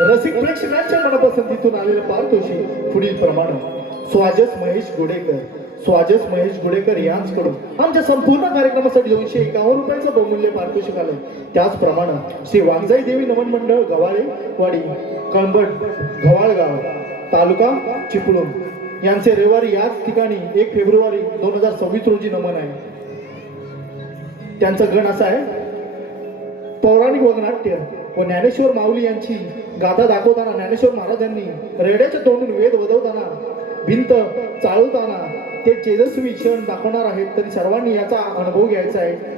रसिक प्रेक्षकांच्या मनपसंतीतून आलेले पारितोषिक पुढील प्रमाणे स्वाजस महेश गुडेकर यांच्याकडून आमच्या संपूर्ण कार्यक्रमासाठी 251 रुपयाचं बहुमूल्य पारितोषिक आले। त्याचप्रमाणे श्री वांजाई देवी नमन मंडळ गवाळेवाडी कळंबट गव्हाळगाव तालुका चिपळूण यांचे रविवारी याच ठिकाणी 1 फेब्रुवारी 2026 रोजी नमन आहे। त्यांचा गण असा आहे, पौराणिक वगनाट्य व ज्ञानेश्वर माऊली यांची गाथा दाखवताना ज्ञानेश्वर महाराजांनी रेड्याच्या तोंडून वेद वदवताना भिंत चालवताना ते तेजस्वी क्षण दाखवणार आहेत। तरी सर्वांनी याचा अनुभव घ्यायचा आहे।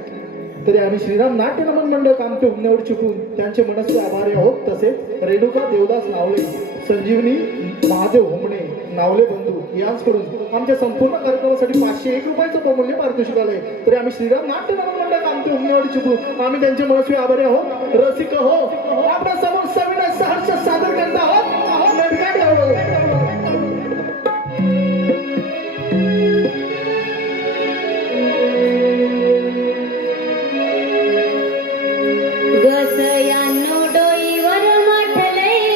तरी आम्ही श्रीराम नाट्य नमन मंडळ कामते उमनेवर चिपळूण त्यांचे मनस्वी आभारी आहोत। तसेच रेणुका देवदास नावले, संजीवनी महादेव होमणे नावले बंधू यांच्याकडून आमच्या संपूर्ण कार्यक्रमासाठी 501 रुपयाचं बहुमूल्य पारितोषिक आले। तरी आम्ही श्रीराम नाट्य नमन मंडळ कामते उमनेवर चिपळूण आम्ही त्यांचे मनस्वी आभारी आहोत। रसिक हो, आपल्या समोर सविनय सहर्ष सादर करत आहोत। गसयानो डोईवर माटलई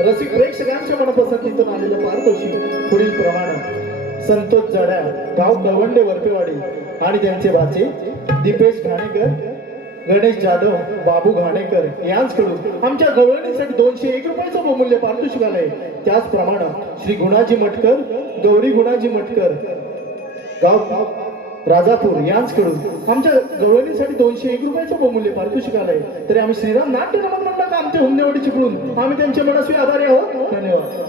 रसिक प्रेक्षकांच्या मनपसंतीतून आलेलं पारितोषिक पुढील प्रमाणे संतोष जड्या गाव कळवंडे वरपेवाडी आणि त्यांचे भाचे दीपेश घाणेकर, गणेश जाधव, बाबू घाणेकर यांच्याकडून आमच्या गवळणीसाठी 201 रुपयाचं बहुमूल्य पारितोषिक आलंय. त्याचप्रमाणे श्री गुणाजी मटकर, गौरी गुणाजी मटकर गाव राजापूर यांच्याकडून आमच्या गवळणीसाठी 201 रुपयाचं बहुमूल्य पारितोषिक आलंय. तरी आम्ही श्रीराम नाट्य नमन मंडळ आमच्या हुमनेवाडी चिपळून आम्ही त्यांचे मनस्वी आभारी आहोत. धन्यवाद.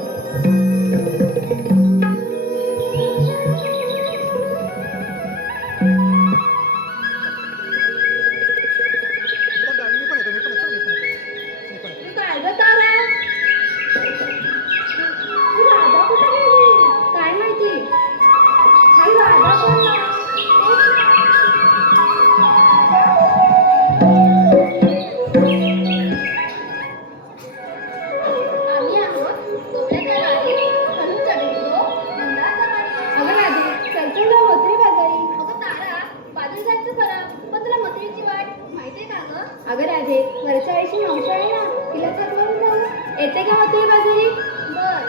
अगं राधे, वरच्या वेळी मावशी आहे ना, तिला करून जाऊ येते का होते बाजारी? बर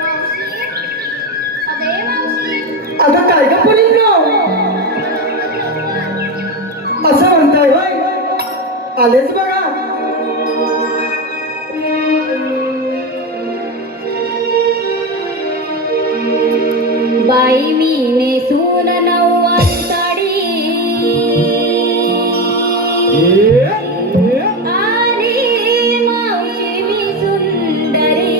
मावशी, अगं मावशी. अगं काय का पण असं म्हणताय होय? आलेच बघा. बाई मी नेसून नऊवारी साडी आणि मावशी मी सुंदरी.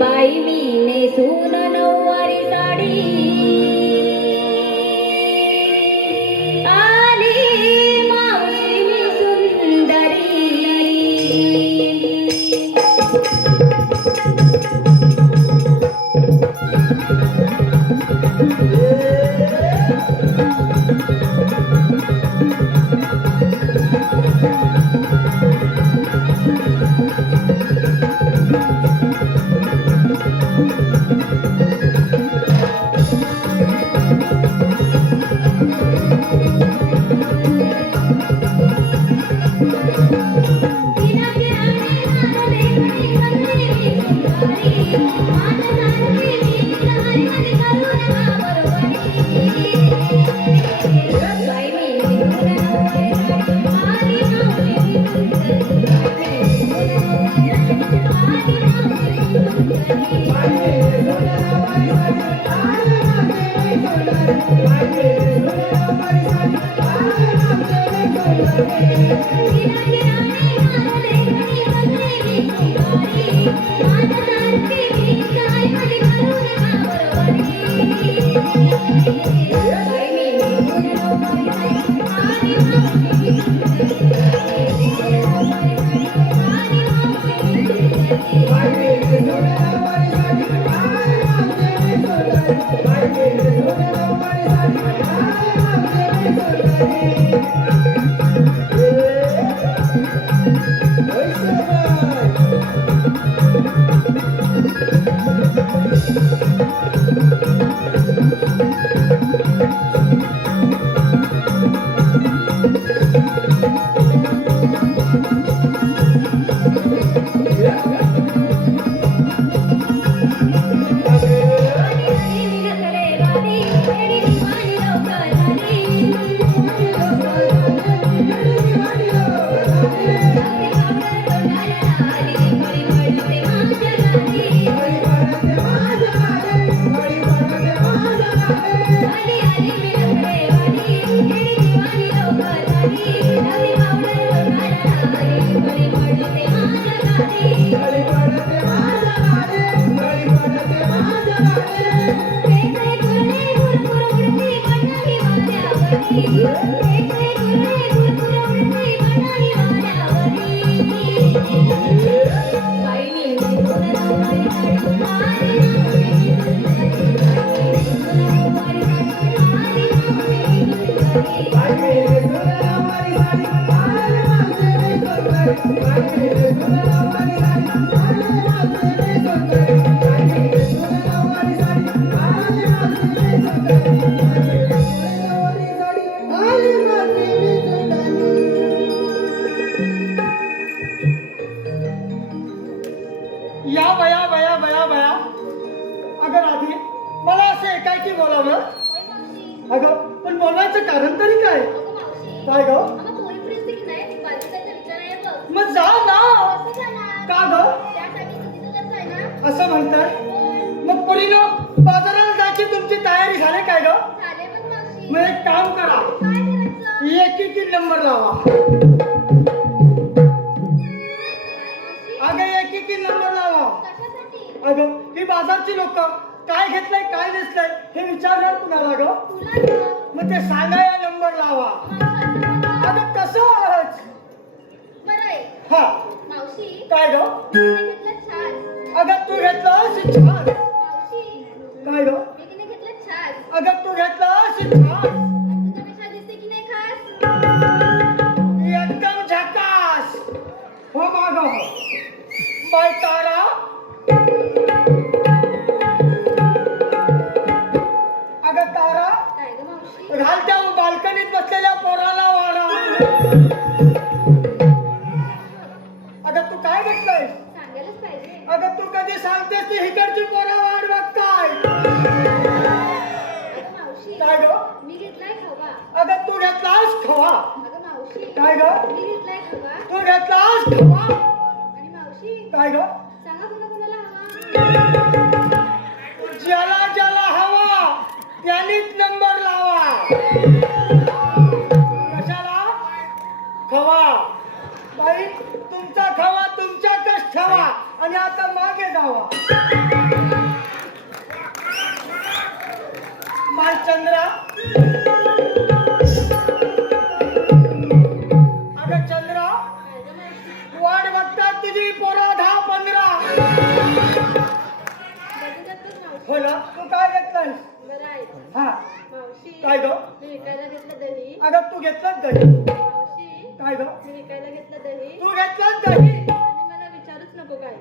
बाई मी नेसून नऊवारी साडी आणि मावशी मी सुंदरी. या बया बया बया बया अगं राधी मला असं एकाएकी बोलावलं होय मावशी. अगं पण बोलायचं कारण तरी काय अगं मावशी, काय ग आम्हा पोरीपर्यंत की नाही बालिकाचा विचार आहे बघ. मग जा ना कसं जाणार? का ग त्यासाठी सुधीतच आहे ना. असं म्हणताय होय. मग पोरीनो बाजाराला जायची तुमची तयारी झाली काय ग झाले बघ मावशी. मग एक काम करा काय करायचं? एक एक नंबर लावा काय मावशी? अगं एक एक नंबर लावा कशासाठी? अगं ही बाजारची लोक काय घेतलंय काय दिसलंय हे विचारणार कुणाला ग तुला ग. मग ते सांगाया नंबर लावा मावशी, अगं कसं बरं आहे. हा मावशी, काय ग मी घेतलं छान. अगं तू घेतलंस छान मावशी, काय ग मी घेतलं छान. अगं तू घेतलंस छान आणि तुझ्यापेक्षा दिसते की नाही खास? एकदम झकास हो माग हो बाय तारा अगं तारा काय ग मावशी? घाल त्या बाल्कनीत बसलेल्या पोराला वारा अगं तू काय बघताय सांगायलाच पाहिजे. अगं तू कधी सांगतेस ती हिकडची पोरा वाट बघताय अगं मावशी, काय ग मी घेतलाय खवा. अगं तू घेतलास खवा अगं मावशी, काय ग मी घेतलाय खवा. तू घेतलास खवा आणि मावशी, काय ग सांगा कोणाला हवा? ज्याला ज्याला हवा त्यानीच नंबर लावा कशाला खवा बाई तुमचा खवा तुमच्याकच ठेवा आणि आता मागे जावा बाई चंद्रा अगं चंद्रा काय ग मावशी? वाट बघतात तुझी पोरा 10-15 बघितलंच मावशी. हो ना तू काय घेतलंस बरं आहे. हा मावशी, काय ग मी विकायला घेतलं दही. अगं तू घेतलं दही मावशी, काय ग मी विकायला घेतलं दही. तू घेतलं दही आणि मला विचारूच नको काय.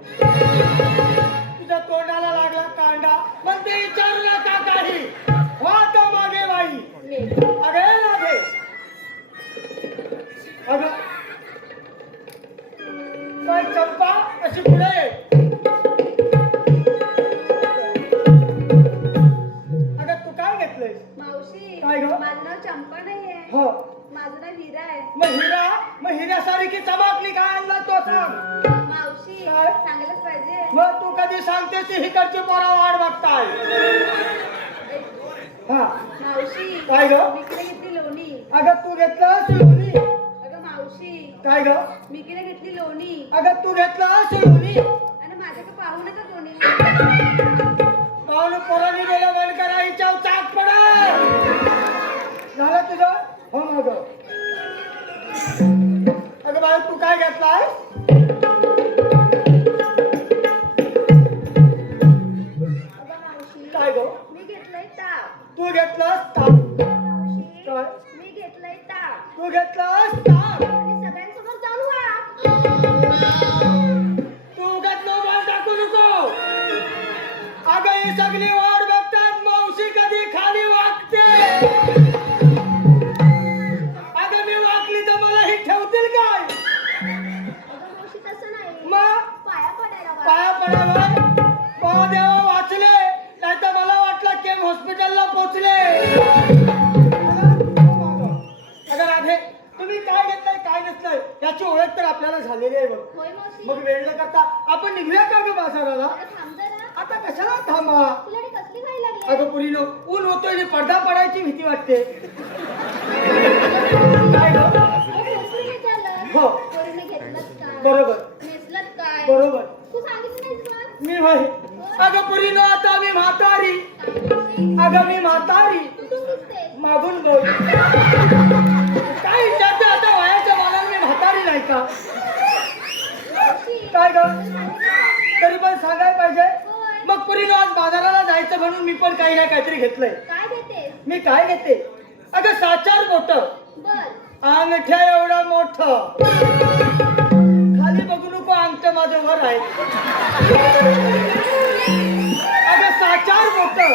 तुझ्या तोंडाला लागला कांदा मग ते विचारू नका काही हो का मागे बाई मी अगे लागे अगं काय चंपा अशी पुढे ये. अगं तू काय घेतलंय मावशी, काय ग? माझं नाव चंपा नाहीये. हो माझं नाव हिरा आहे. मग हिऱ्यासारखी चमकली काय आणला तो सांग मावशी, काय? सांगायलाच पाहिजे. मग तू कधी सांगतेस ती हिकडची पोरा वाट बघताय हा मावशी, काय ग? मी किती घेतली लोणी. अगं तू घेतलं लोणी अगं मावशी, काय ग मी किती घेतली लोणी. अगं तू घेतलं लोणी आणि माझ्याकडे पाहू नका कोणी. पाहुणे पोरांनी गेलं बंद करा हिच्या चाक पडा झालं तुझं हो मग अगं बाई तू काय घेतलाय अगं मावशी, काय ग मी घेतलंय ताप. तू घेतलंस ताप मावशी, काय मी घेतलंय ताप. तू घेतलंस ताप आणि सगळ्यांसमोर जाऊन व्हा. तू घेतलं बॉल टाकू नको अगं ही सगळी वाट बघतात मावशी कधी खाली वागते अगं मी वागली तर मला ही ठेवतील काय अगं मावशी, तसं नाही. मग पाया पडायला वा. पाया पडावं महादेवा वाचले नाही तर मला वाटलं केम हॉस्पिटलला पोचले अगं राधे तुम्ही काय घेतलंय काय नसलंय याची ओळख तर आपल्याला झालेली आहे बघ होय मावशी. मग वेळ न करता आपण निघूया का ग बाजाराला अगं थांब जरा. आता कशाला थांबा तुला आणि कसली घाई लागली? अगं पुरीनो ऊन होतोय आणि पडदा पडायची भीती वाटते काय ग अगं पोचली विचारलं. हो. पोरीने घेतलंच काय? बरोबर नेसलंच काय? बरोबर तू सांगितलं नाहीस मग? मी भाई अगं पुरीनो आता मी म्हातारी अगं मी म्हातारी तू दिसतेस. मागून बोल काय विचारते आता वयाच्या मानाने मी म्हातारी नाही का मावशी, काय ग सांगितलं. तरी पण सांगायला पाहिजे होय. मग पुरीनो आज बाजाराला जायचं म्हणून मी पण काही ना काहीतरी घेतलंय काय घेतेस? मी काय घेते अगं 7-4 बोट बर. अंगठ्या एवढं मोठं माझे वर आहेत. अगं साचार मोठं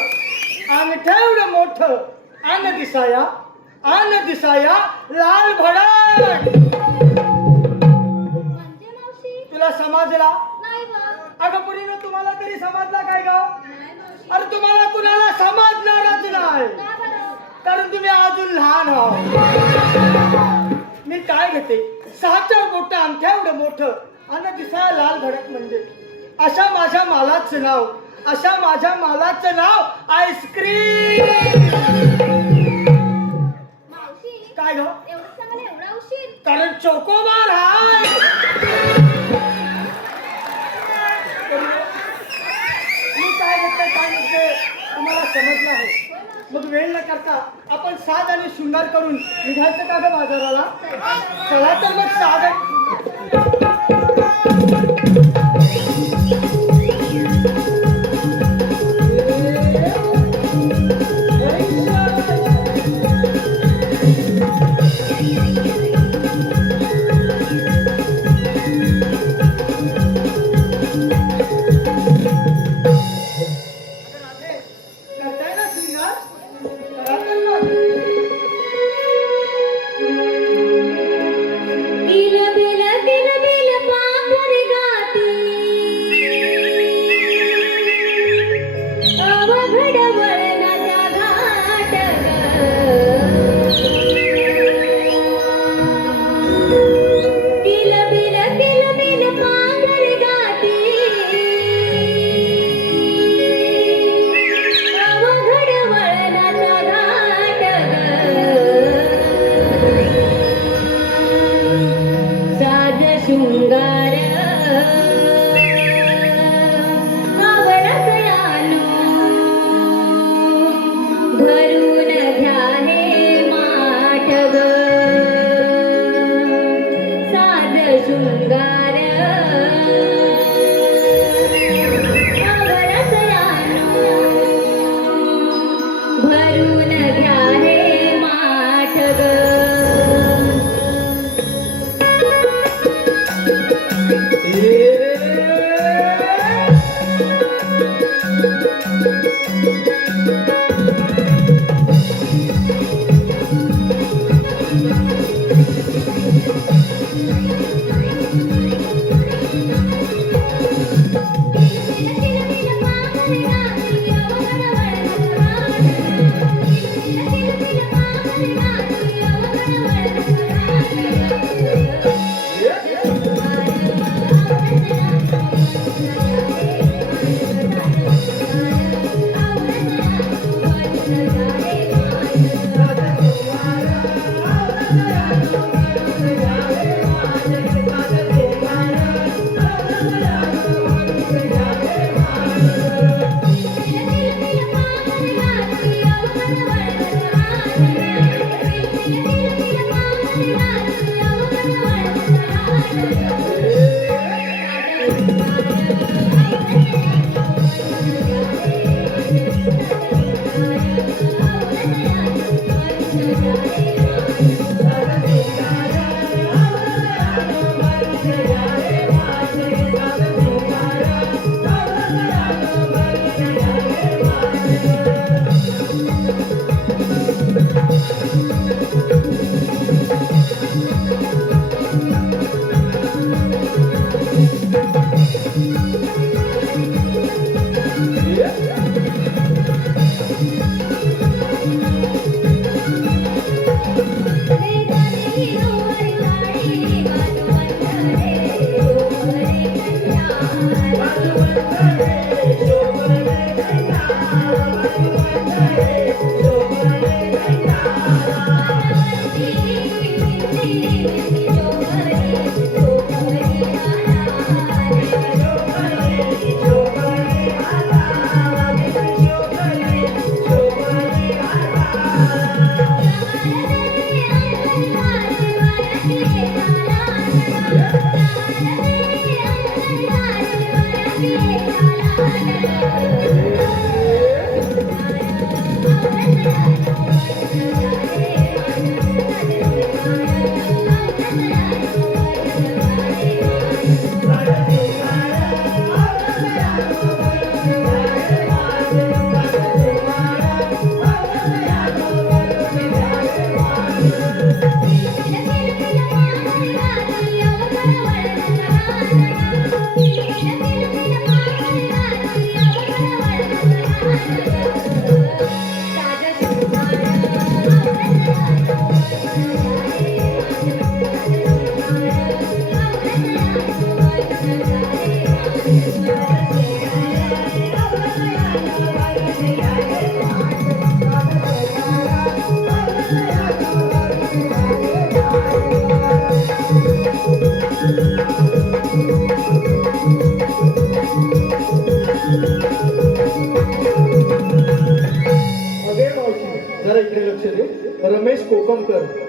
अंगठेवढं मोठं आन दिसाया लाल भडक. म्हणजे मावशी तुला समजला? नाही बा. अगं पुरीनं तुम्हाला तरी समजला काय ग? नाही मावशी. अरे तुम्हाला कुणाला समजणारच नाही, का बरं? कारण तुम्ही अजून लहान आहात. मी काय घेते, 6-4 बोटं अंगठ्या एवढं मोठं आणि दिसायला लाल भडक म्हणजे अशा माझ्या मालाचं नाव आईस्क्रीम. मावशी काय ग? एवढं सांगायला एवढा उशीर? कारण चोकोबार हाय. मी काय घेतलं काय नसते तुम्हाला समजलं आहे. मग वेळ न करता आपण साज आणि शृंगार करून निघायचं का ग बाजाराला? चला तर मग साज करताय ना शृंगार? करा तर मग. इलबे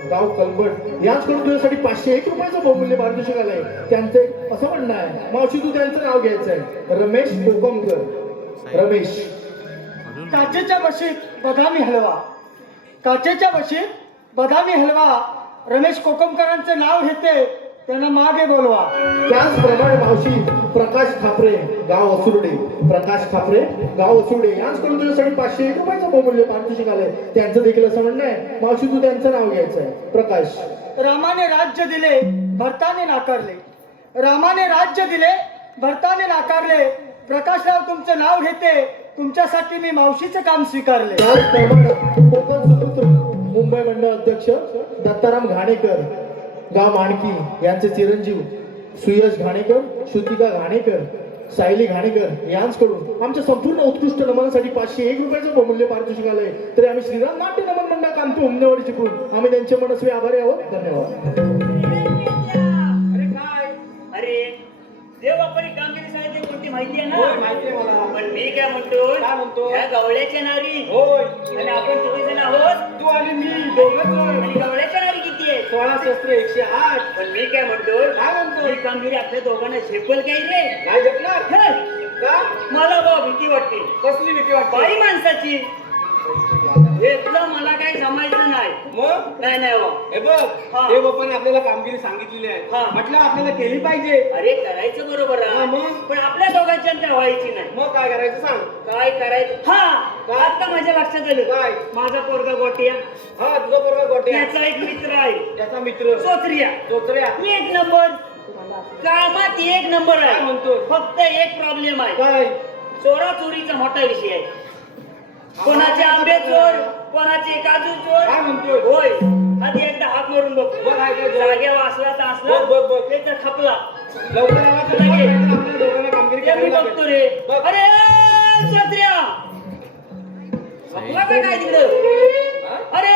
गाव कलबट याचकडून तुझ्यासाठी 501 रुपयाचं बहुमूल्य पारितोषिक आलंय. त्यांचे असं म्हणणं आहे, मावशी तू त्यांचं नाव घ्यायचं आहे, रमेश कोकमकर. रमेश. काचेच्या बशीत बदामी हलवा, काचेच्या बशीत बदामी हलवा. रमेश कोकमकरांचं नाव घेते, त्यांना मागे बोलवा. त्याचप्रमाणे मावशी प्रकाश खापरे गाव असुर्डे, प्रकाश खापरे गाव असुर्डे यांचकडून तुझ्यासाठी 501 रुपयाचं बहुमूल्य पारितोषिक आलंय. त्यांचं देखील असं म्हणणं आहे, मावशी तू त्यांचं नाव घ्यायचं आहे, प्रकाश. रामाने राज्य दिले, भरताने नाकारले. रामाने राज्य दिले, भरताने नाकारले. प्रकाशराव तुमचं नाव घेते, तुमच्यासाठी मी मावशीचं काम स्वीकारले. त्याचप्रमाणे कोकण सुपुत्र मुंबई मंडळ अध्यक्ष दत्ताराम घाणेकर गाव माणकी यांचे चिरंजीव सुयश घाणेकर, श्रुतिका घाणेकर, सायली घाणेकर यांचकडून आमच्या संपूर्ण उत्कृष्ट नमनासाठी 501 रुपयाचं बहुमूल्य पारितोषिक आलंय. तरी आम्ही श्रीराम नाट्य नमन मंडळ कामतो उमनेवाडी चिपळूण आम्ही त्यांचे मनस्वी आभारी आहोत. धन्यवाद. अरे काय अरे देव बापाने कामगिरी सांगितली कोणती माहिती आहे ना? माहिती आहे मला. पण मी काय म्हणतो ह्या गवळ्याच्या नारी होय, आणि आपण किती जण आहोत? तू आणि मी दोघंच. आणि गवळ्याच्या नारी किती आहे? 16 शस्त्र 108. पण मी काय म्हणतो ही कामगिरी आपल्या दोघांना झेपल काही रे? नाही झेपणार हं. का? मला बा भीती वाटते, कसली भीती वाटते? बाई माणसाची. घेतलं मला काही जमायचं नाही. मग नाही नाही बा. हे बघ, हा. देव बापाने आपल्याला कामगिरी सांगितलेली आहे. हा. म्हटलं आपल्याला केली पाहिजे. अरे करायचं बरोबर हा, आहे, मग? पण आपल्या दोघांच्या त्या व्हायची नाही. मग काय करायचं सांग. काय करायचं? हा काय? आता माझ्या लक्षात आलं. काय? माझा पोरगा गोटिया, हा, तुझा पोरगा गोट्या, त्याचा एक मित्र आहे त्याचा मित्र सोत्रिया, चोचऱ्या. एक नंबर कामात, एक नंबर काय आहे. म्हणतो? फक्त एक प्रॉब्लेम आहे, काय? चोरा चोरीचा मोठा विषय आहे. कोणाचे आंबे चोर, कोणाचे काजू चोर. काय म्हणतोय? होय, आधी एकदा हात मारून बघ. बघ, आहे का? जागेवर असला तर असला, बघ, बघ, बघ. ते तर खपला. लवकर आला तर मग लगे. आपल्या दोघांना कामगिरी ते मी करायला बघतो लागेल. रे. बघ. अरे सोत्रिया, बघला का काय तिकडं? हा? अरे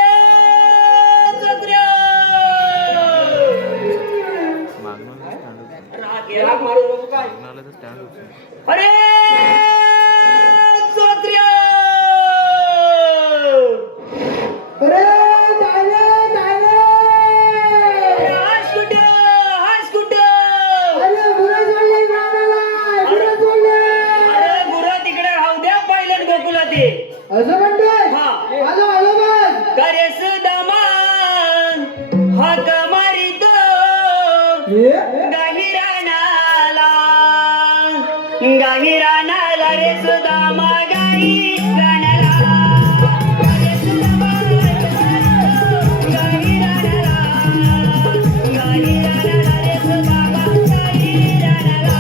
सोत्रिया, राग याला याला. मारू नको काय? अरे सोत्रिया, अरे डायले डायले, अरे हास कुठं, हास कुठं? अरे गुरं सोडले ग्रामाला, गुरं सोडले. अरे गुरं तिकडे राहू द्या, पायलट गोकुला ते. असं म्हणते. हा. आलो आलो बघ. करेस दामान हाक मारितो गाहिरानाला, गाहिरानाला रे सुदामा गाहिरानाला, रे सुदामा गाहिरानाला, गाहिरानाला रे सुदामा गाहिरानाला.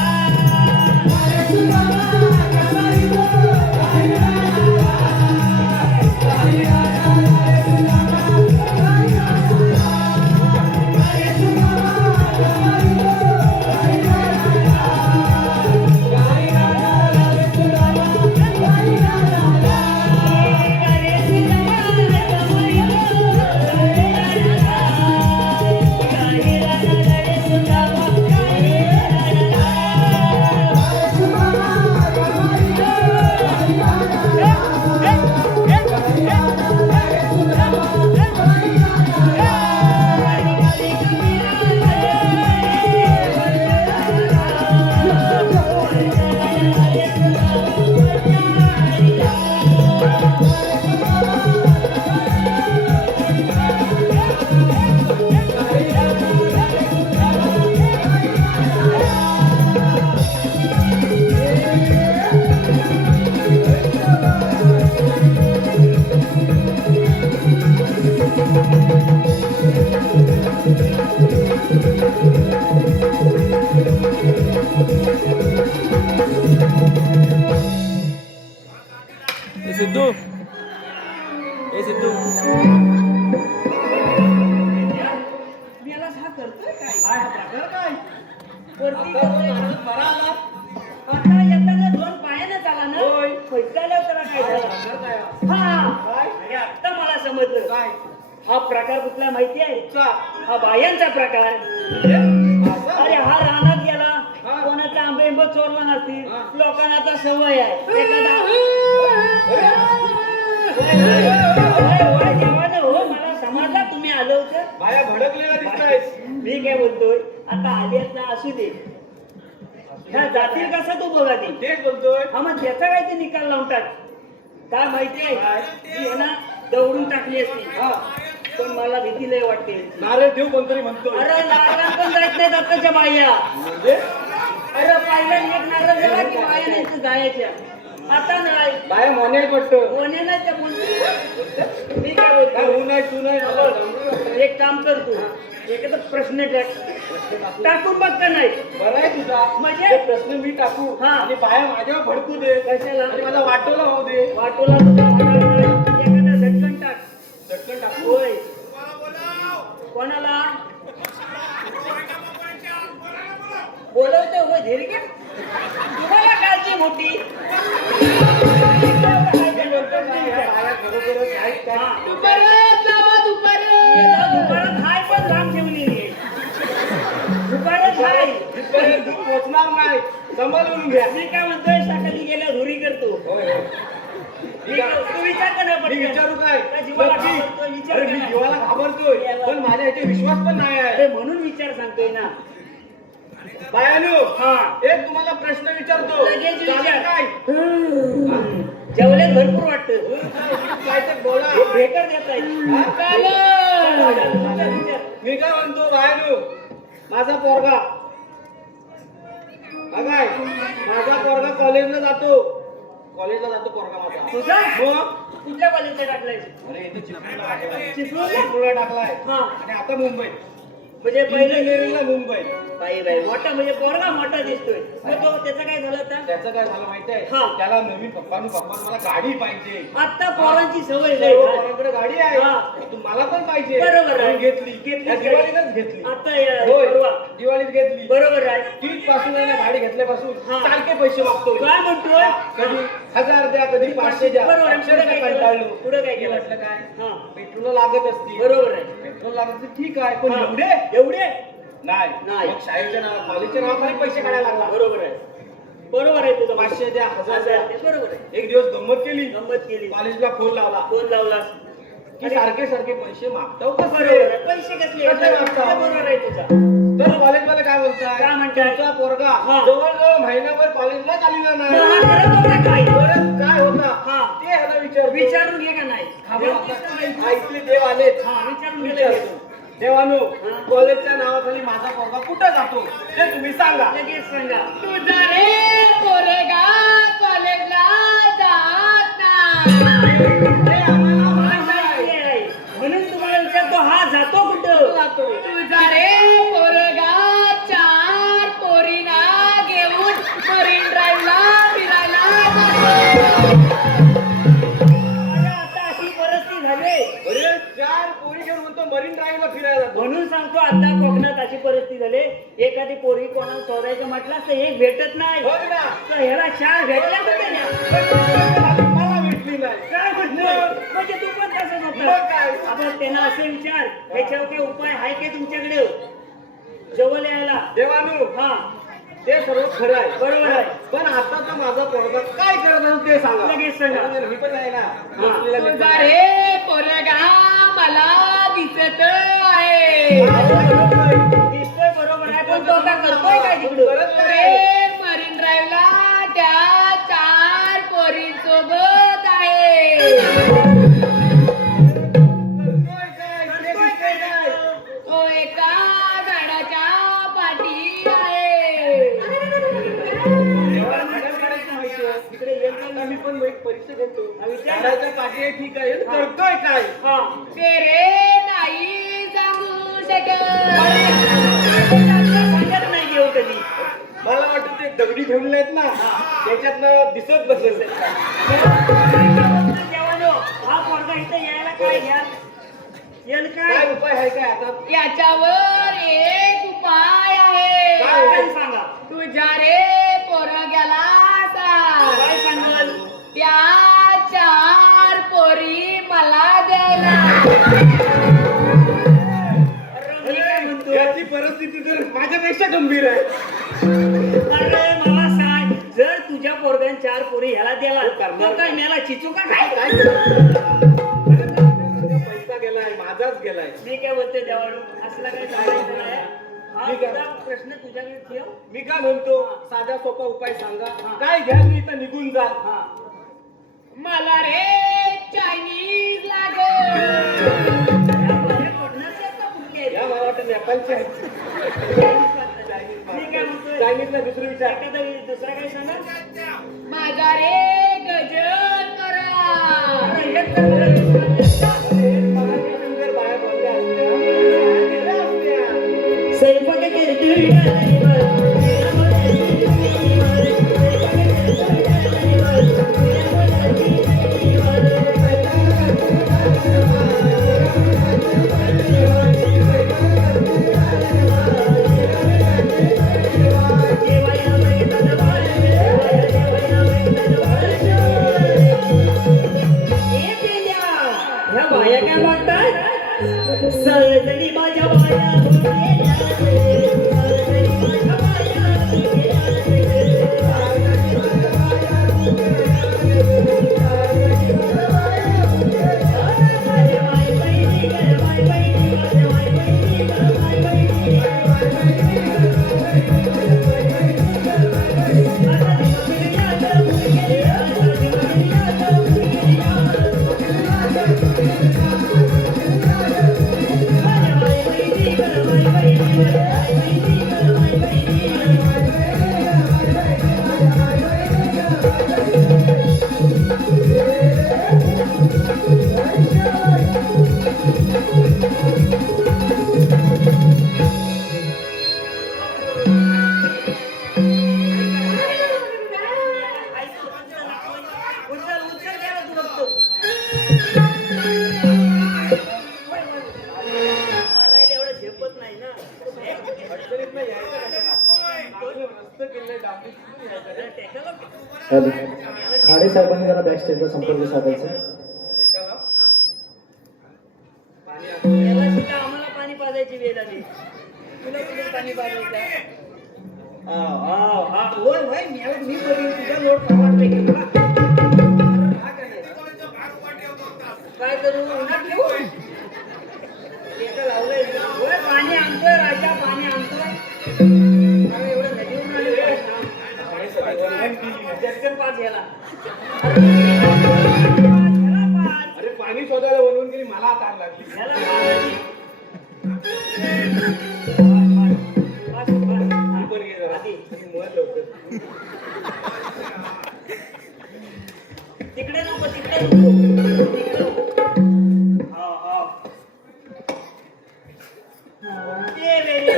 सिद्धू, ए सिद्धू, मी याला हा करतोय काय? काय हा प्रकार काय? वरती करतोय. आता येताना दोन पायानं चाला ना. होय. पैसाला त्याला काय झालं? प्रकार काय हा? हा. काय? आणि आता मला समजलं. काय? हा प्रकार कुठला माहिती आहे? चा. हा बायांचा प्रकार. असं? अरे हा रानात गेला, हा. कोणाचा आंबे आंबे चोरला नसतील. हा. लोकांना आता सवय आहे. एखादा अरे. वय, वय, वय, वय, देवानं हो, मला समजला तुम्ही आलं होतं? बाया भडकलेला दिसतायस. मी काय बोलतोय, आता आल्यात ना असू दे. ह्या जातील कसा तू बघा ती. तेच बोलतोय. हा मग त्याचा काय ते निकाल लावतात. काय माहितीये ती आहे ना दौडून टाकली असती. हा, पण मला भीती लय वाटते. नारळ देव कोणतरी म्हणतोय. अरे नारळ पण जायत नाहीत आताच्या बाया. म्हणजे अरे पहिला एक नारळ दिला की बाया नाही तर जायच्या. आता नाही. बाया मोने आहेत वाटतं. कोणी नाही त्या बोलतो. मी काय काय बोलतो, ऊन आहे तू नाही. एक काम कर तू. एखादा प्रश्न टाकून बघ का नाही. बरं आहे तुझा. म्हणजे? ते प्रश्न मी टाकू हा. आणि बाया माझ्यावर भडकू दे. कशाला? आणि मला वाटोला होऊ दे. वाटोला तुझा होणार नाही. एखादा झटकन टाक. झटकन टाकू. होय. कोणाला बोलवतो होय धीर घे. तुम्हाला कालची मोठी बाया खरोखरच आहेत का? दुकानात हाय पण लांब ठेवलेली आहे. दुकानात हाय. तिथपर्यंत तू पोचणार नाही. सांभाळून घ्या. मी काय म्हणतोय शाखाली गेल्या धुरी करतो. होय, होय. तू विचार कर ना मी पटकन. विचारू काय? काय जीवाला नक्की. घाबरतोय? विचार अरे कर मी ना. जीवाला घाबरतोय पण माझ्या ह्याचे विश्वास पण नाही आहे. अरे म्हणून विचार सांगतोय ना. बायानो, हा. एक तुम्हाला प्रश्न विचारतो. लगेच चालेल विचार. काय? जेवल्यात भरपूर वाटतं. काय ते बोला. भेटर देत आहे. मी काय म्हणतो बायानो, माझा पोरगा काय माझा पोरगा कॉलेजला जातो पोरगा माझा. तुझा मग कुठल्या कॉलेजला टाकलाय? अरे इथे चिपळूणला टाकलाय. चिपळूणला? चिपळूणला टाकलाय. हा. आणि आता मुंबई. म्हणजे पहिलं इंजिनिअरिंगला मुंबई. बाई बाई मोठा म्हणजे पोरगा मोठा दिसतोय. मग तो त्याचं काय झालं आता? त्याचं काय झालं माहितीये? हा. त्याला नवीन पप्पा मला गाडी पाहिजे. आता पोरांची सवय लय सर्व झाली. पोरांकडे गाडी आहे. हा. तू मला पण पाहिजे. बरोबर आहे. म्हणून घेतली. घेतली. या दिवाळीलाच घेतली. आता या होय. परवा. दिवाळीत घेतली. बरोबर आहे. तीच पासून आहे ना गाडी घेतल्यापासून हा. सारखे पैसे मागतो. काय म्हणतोय? कधी 1000 द्या कधी 500 द्या. बरोबर आहे. पुढे अक्षरशः काय केलं? कंटाळलो. पुढे काय मी केलं? म्हटलं काय हा. पेट्रोल लागत असती. बरोबर आहे. पेट्रोल लागत असती, ठीक आहे पण हा. एवढे नाही. नाही. मग शाळेच्या नाव कॉलेजच्या नावाखाली पैसे काढायला लागला. बरोबर आहे. बरोबर आहे तुझं. 500 द्या 1000 द्या. बरोबर आहे. एक दिवस गंमत केली. गंमत केली. कॉलेजला फोन लावला फोन लावलास की सारखे पैसे मागताव कसं बरोबर रे? आहे. पैसे कसले कसले मागता? बरोबर आहे तुझा. तर कॉलेजवाले काय बोलताय? काय म्हणताय? तुमचा पोरगा हा. जवळजवळ महिनाभर कॉलेजला आलेला नाही. काय परत काय होता हा. ते ह्याला विचारून घे का नाही? ऐकले देव आलेत. हा, विचारून गेले. देवानो, कॉलेजच्या नावाखाली माझा पोरगा कुठं जातो ते तुम्ही सांगा. लगेच सांगा. तुझा रे पोरगा कॉलेजला जात नाही. हे आम्हाला माहित आहे. म्हणून तुम्हाला विचारतो, हा जातो कुठं? जातो. तुझा रे पोरगा 4 पोरीना घेऊन मरीन ड्राईव्हला फिरायला जातो. अरे आता अशी परिस्थिती झाली. अरे 4 पोरी घेऊन म्हणतो मरीन ड्राईव्हला फिरायला जातो. म्हणून सांगतो आता कोकणात अशी परिस्थिती झाली. एखादी पोरगी कोणाला शोधायचं म्हटलं तर एक भेटत नाही. बघ ना. तर ह्याला 4 भेटल्या कुठे नाही? मला भेटली नाही. काय म्हणतोय? म्हणजे तू पण तसंच मग होता. काय? आपण त्यांना असे विचार, ह्याच्यावर काही उपाय आहे का तुमच्याकडे जवळ यायला? देवानू, हा, ते सर्व खरं आहे. बरोबर आहे. पण आता तर माझा पोरगा काय करत असेल ते सांगा. लगेच सांगा. मी पण आहे ना. तुझा रे पोरगा मला दिसत आहे. दिसतोय बरोबर आहे, पण तो आता करतोय काय तिकडं? रे मरीन ड्राईव्हला त्या 4 पोरींसोबत आहे. तो एका झाडाच्या पाठी आहे. तिकडे येत नाही, मी पण एक परीक्षा देतो. विचार. झाडाच्या पाठी आहे, ठीक आहे. करतोय काय? हा. ते रे नाही सांगू शकत. सांगत नाही घेऊ कधी. मला वाटतं ते दगडी ठेवले आहेत ना त्याच्यातनं दिसत बसेल. जेवणो, हा पोरगा इथं यायला काय घ्या? येल काय काय? उपाय आहे काय आता? याच्यावर एक उपाय आहे. काय सांगा? तुझ्या रे पोरग्याला सांग. काय सांगाल? त्या 4 पोरी मला द्यायला. अरे मी काय म्हणतो? याची परिस्थिती तर माझ्यापेक्षा गंभीर आहे. अरे मला सांग, जर तुझ्या पोरग्यान 4 पोरी ह्याला दिला करणार तर काय मेला चिचू का काय? काय पैसा गेलाय माझा माझाच गेलाय. मी काय बोलते देवाळू असला काही सांगायचं नाही हा ठीक आहे. तुझा प्रश्न तुझ्याकडे ठेव. मी काय म्हणतो साधा सोपा उपाय सांगा. काय घ्या मी इथं निघून जा. हा मला रे चायनीज लागेल. या मला वाटतं नेपाळचे आहेत. मी काय म्हणतोय चायनीजला दुसरं विचार. एखादा दुसरा काही सांगा माझा रे गजर करा. शंकर बाया बोलल्या असत्या. स्वयंपाक ह्या बाया काय म्हणतात सजनी माझ्या बाया मारायला एवढं झेपत नाही ना अडचणीत नाही यायचं कशाला? आपलं रस्तं केलंय डांबरी. खाडे साहेबांनी जरा बॅक स्टेजला संपर्क साधायचा. एकाला पाणी आणतो. याला शिका आम्हाला पाणी पाजायची वेळ आली तुला कुठे पाणी पाजायचं होय होय मी बघीन तुझा लोट परवडते की तुला काय करू उन्हात ठेवू एका लावलंय होय पाणी आणतोय राजा पाणी आणतोय अरे एवढं नदीवरून आले जगजग पाच याला अरे पाणी शोधायला बनवून गेली मला ताण लागली. याला पाजायची. पाच, तू पण घे जरा. आधी. मर लवकर. तिकडे नको तिकडे नको तिकडे नको हा हा ते वेरी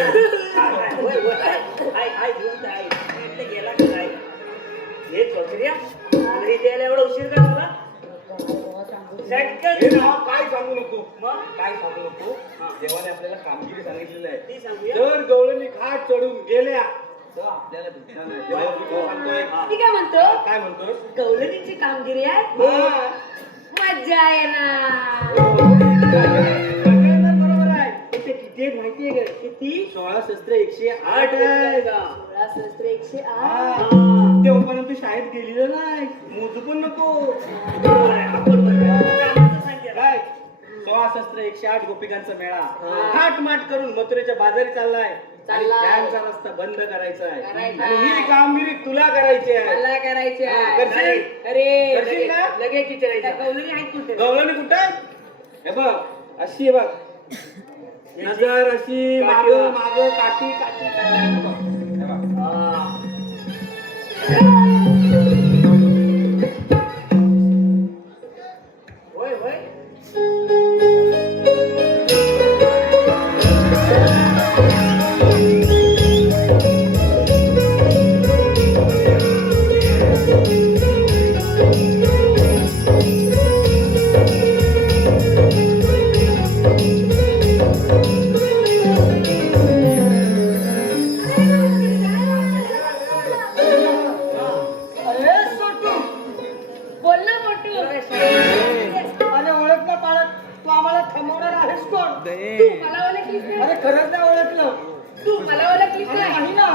होय होय हाय घेऊन हाय इकडे गेला का काय हे चोचऱ्या मला इथे यायला एवढा उशीर का झाला हे झटकन नाव काय सांगू नको. मग काय सांगू नको. देवाने आपल्याला कामगिरी सांगितलेलं आहे. ती सांगूया जर गवळणी घाट चढून गेल्या तर आपल्याला भेटणार नाही. देवा तुझं सांगतोय. मी काय म्हणतो काय म्हणतोस? गवलनीची कामगिरी आहे हा. मज्जा येणार. सगळ्यांना बरोबर आहे. इथे किती आहेत माहितीये का किती 16 शस्त्र 108 आठ आहे. का 16 शस्त्र 108. हा. तेव्हापर्यंत तू शाळेत गेलेलं नाही. मोजू पण नको. आपण बरं काय 16 शस्त्र 108 गोपिकांचा मेळा थाट माट करून मथुरेच्या बाजारी चाललाय. आणि चाललाय. त्यांचा रस्ता बंद करायचा आहे. करायचा आणि ही आहे. कामगिरी तुला करायची आहे. मला करायचे आहे. करशील? अरे करशील ना? लगेच विचारायचं गवलनी आहेत कुठे गवळणी कुठे आहे? हे बघ अशी आहे बघ नजर अशी माग काठी बघ. माग काठी काठी काठी. हे बघ. हे बघ. होय होय अरे सोटू बोल ना मोठू. अरे ओळखलं पाळत तू आम्हाला थांबवणार आहेस कोण? तू मला ओळखलीस नाही. अरे खरंच नाही ओळखलं. तू मला ओळखलीस अरे नाही. नाही ना.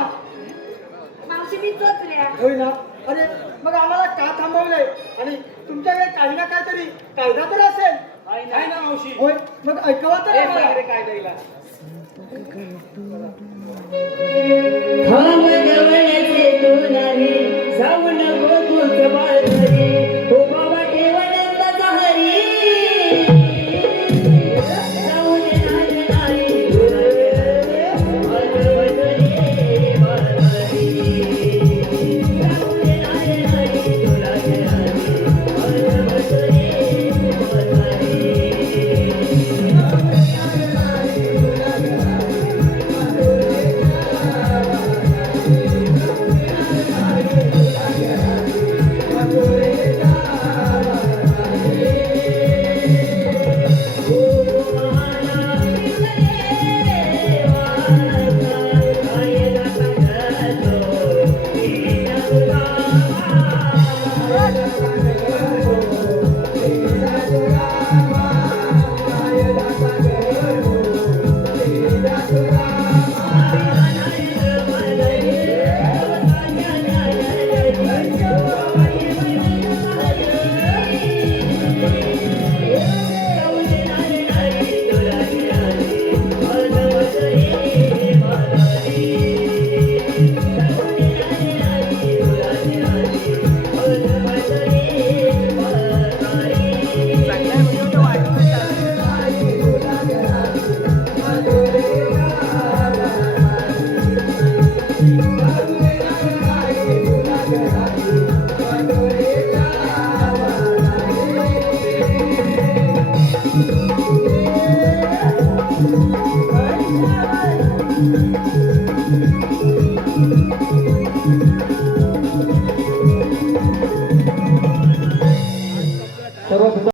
मावशी मी चोचल्या. होय ना. अरे मग आम्हाला का थांबवलंय? आणि तुमच्याकडे काही ना काहीतरी कायदा तर असेल. आहे ना मावशी होय मग ऐकावा तर ए, आम्हाला. सांग रे काय द्यायला थांब जवळचे तू नाही जाऊ नको तूच बाळ घरी हो बाबा ठेवणंदाचा हरी जाऊ दे नाही नाही सर्व